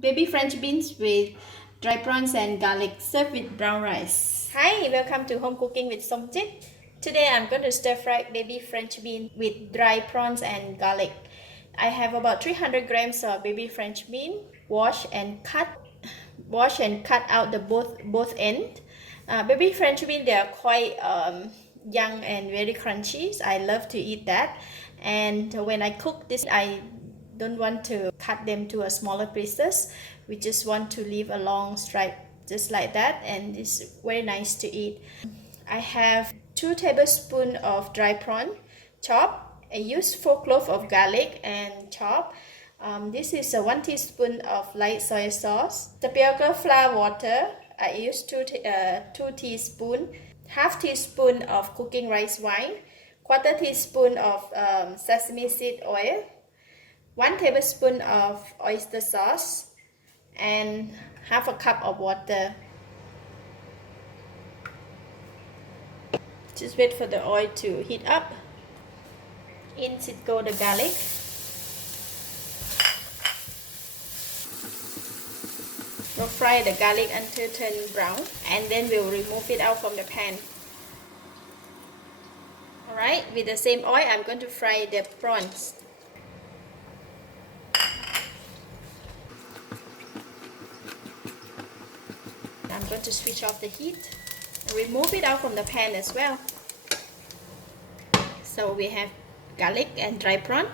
Baby French beans with dry prawns and garlic served with brown rice. Hi, welcome to Home Cooking with Somjit. Today I'm going to stir fry baby French bean with dry prawns and garlic. I have about 300 grams of baby French bean, wash and cut out the both end. Baby French bean, they are quite young and very crunchy. So I love to eat that. And when I cook this, I don't want to cut them to a smaller pieces. We just want to leave a long stripe just like that, and it's very nice to eat. I have 2 tablespoons of dry prawn chopped. I use 4 cloves of garlic and chop. This is a 1 teaspoon of light soy sauce, tapioca flour water. I use 2 teaspoons, half teaspoon of cooking rice wine, quarter teaspoon of sesame seed oil, 1 tablespoon of oyster sauce, and half a cup of water. Just wait for the oil to heat up. In should go the garlic. We'll fry the garlic until turn brown, and then we'll remove it out from the pan. Alright, with the same oil, I'm going to fry the prawns. I'm going to switch off the heat and remove it out from the pan as well. So we have garlic and dry prawn.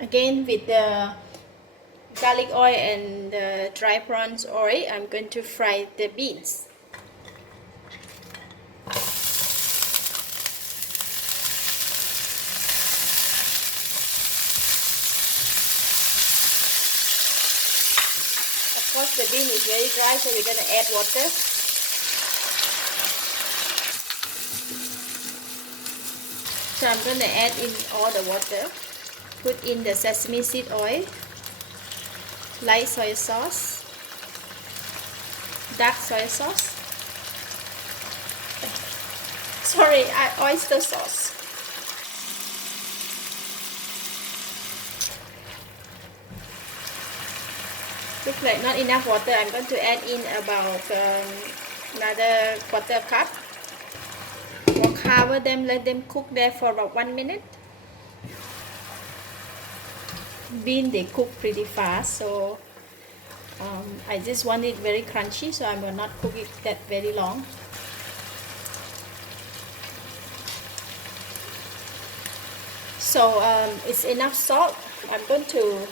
Again, with the garlic oil and the dry prawns oil, I'm going to fry the beans. Of course, the bean is very dry, so we're going to add water. So I'm going to add in all the water. Put in the sesame seed oil, light soy sauce, dark soy sauce, oyster sauce. Looks like not enough water. I'm going to add in about another quarter cup. We'll cover them, let them cook there for about 1 minute. Bean, they cook pretty fast, so I just want it very crunchy, so I will not cook it that very long. So it's enough salt. I'm going to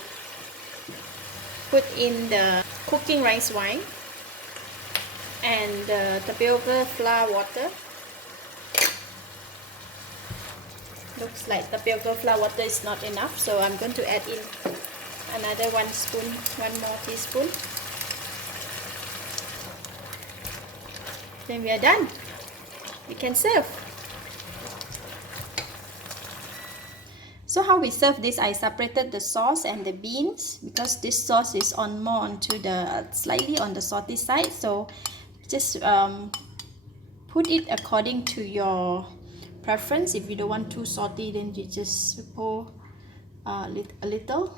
put in the cooking rice wine and the tapioca flour water. Looks like tapioca flour water is not enough, so I'm going to add in another 1 more teaspoon. Then we are done. We can serve. So how we serve this, I separated the sauce and the beans because this sauce is more onto the slightly on the salty side. So just put it according to your preference. If you don't want too salty, then you just pour a little.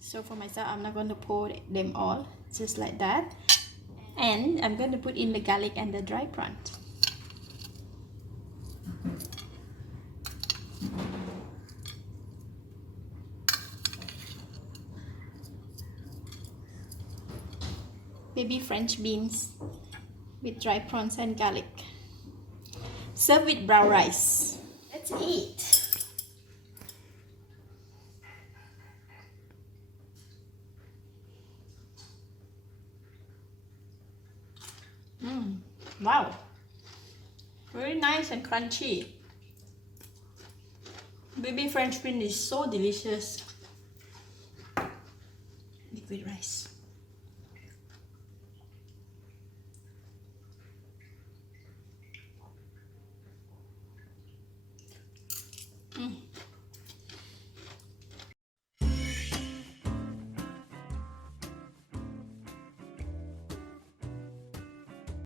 So for myself, I'm not going to pour them all, just like that. And I'm going to put in the garlic and the dry prawn. Baby French beans with dry prawns and garlic. Serve with brown rice. Let's eat. Wow, very nice and crunchy. Baby French bean is so delicious. Liquid rice.